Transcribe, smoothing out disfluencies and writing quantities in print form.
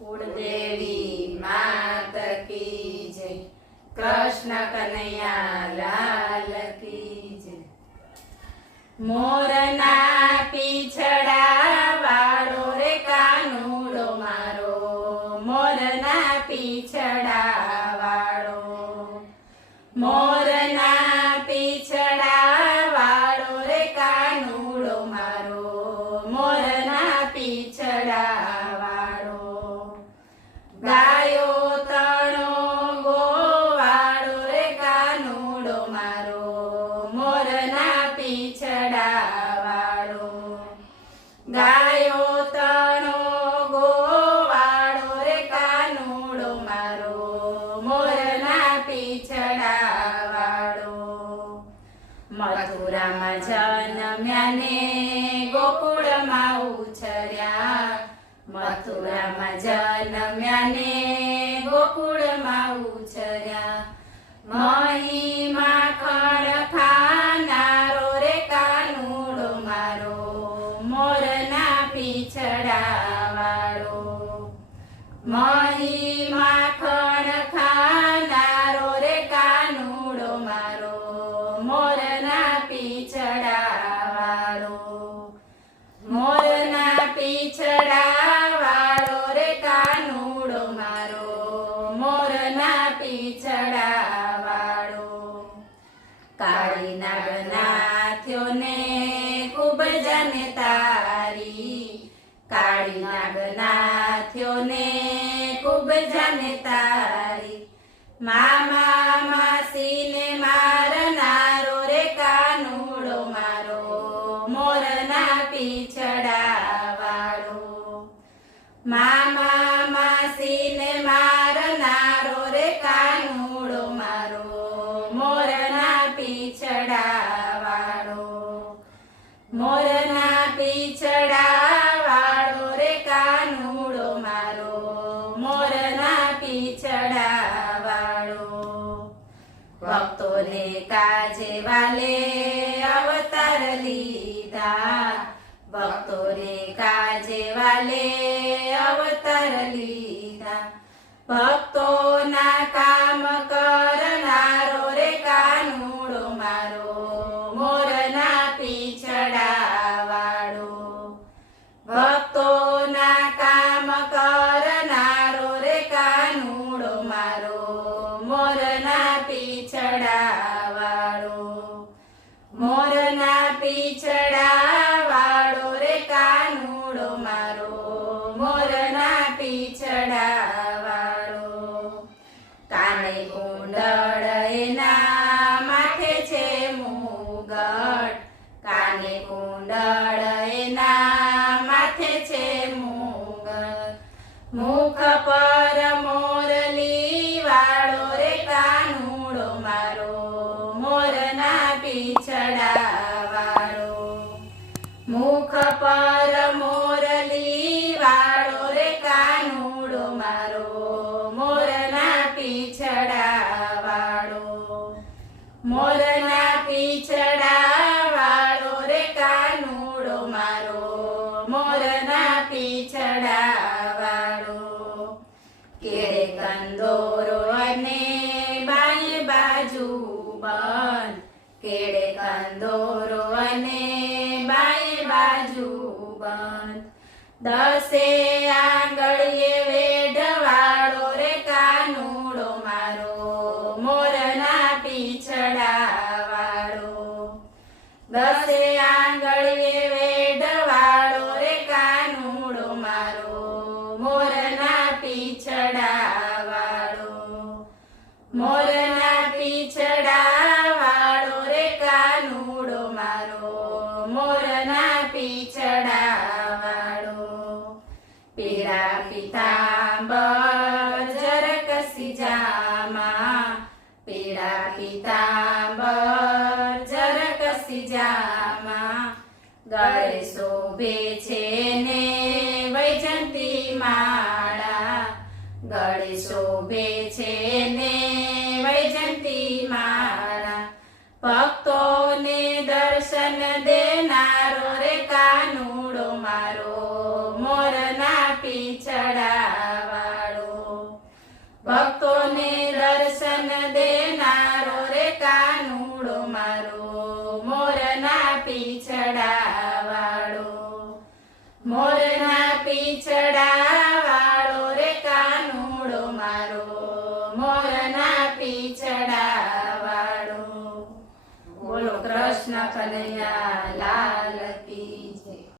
कुलदेवी मात की जय। कृष्ण कन्हैया लाल की जय। मोरना पीछड़ा वाळो रे कानूड़ो मारो, मोरना पीछड़ा वाळो, मोरना पीछड़ा वाळो रे कानूड़ो मारो, मोरना पीछड़ा वाळो। गायो तणो गोवाळो रे कानूड़ो मारो, मोरना पीछड़ा वाळो। गायो तणो गोवाळो रे कानूड़ो मारो, मोरना पीछड़ा वाळो। मथुरामां जन्म्या ने गोकुळमां उछर्या, मथुरामां जन्म्या ने गोकुळमां उछर्या। मही माखण खानारो रे कानूड़ो मारो, मोरना पीछड़ा वाळो। मही माखण खानारो रे कानूड़ो मारो, मोरना पीछड़ा वाळो। मोरना पीछड़ा वाळो रे कानूड़ो मारो, मोरना पीछड़ा वाळो। काळी नागनाथ्यो ने खूब जाने तारी, काळी नागनाथ्यो ने खूब जाने तारी। मामा मासी ने मारनारो रे कानूड़ो मारो, मोरना पीछड़ा वाळो। मामा मासी ने मारनारो रे कानूड़ो मारो, मोरना पीछड़ा वाळो। मोरना पीछड़ा वाळो रे कानूड़ो मारो, मोरना पीछड़ा वाळो। भक्तोने काजे वाले अवतार लीधा, भक्तोने काजे वाले अवतार लीधा। भक्तोना काम करनारो रे कानूड़ो मारो, मोरना पीछड़ा वाळो। भक्तोना काम करनारो रे कानूड़ो मारो, मोरना पीछड़ा वाळो। मोरना पीछड़ा वाळो रे कानूड़ो मारो, मोरना पीछड़ा वाळो। काने कुंडळ एना माथे छे मुगट, काने कुंडळ एना माथे छे मुगट। मुख पर मोरली वाळो रे कानूड़ो मारो, मोरना पीछड़ा वाळो। मुख पर मोरली वाळो रे कानूड़ो मारो, मोरना पीछड़ा वाळो। मोरना पीछड़ा वाळो रे कानूड़ो मारो, मोरना पीछड़ा वाळो। केड़े कंदोरो अने बाये बाजू बंद, केड़े कंदोरो अने बाये बाजू बंद। दसे आंगळीए वेढवाळो रे कानूड़ो मारो, मोरना पीछड़ा वाळो। दसे आंगळीए वेढवाळो रे कानूड़ो मारो, मोरना पीछड़ा वाळो। मोरना पीछड़ा वाळो रे कानूड़ो मारो, मोरना पीछड़ा वाळो। पीळा पीतांबर जरकसी जामा, पीळा पीतांबर जरकसी जामा। गळे शोभे छे ने वैजंती माळा, गळे शोभे छे ने वैजंती माळा। भक्तोने दर्शन देनारो रे कानूड़ो मारो, मोरना पीछड़ा ભક્તોને દર્શન દેનારો રે કાનુડો મારો મોરના પીછડા વાળો મોરના પીછડા વાળો રે કાનુડો મારો મોરના પીછડા વાળો. બોલો કૃષ્ણ કનૈયા લાલ કી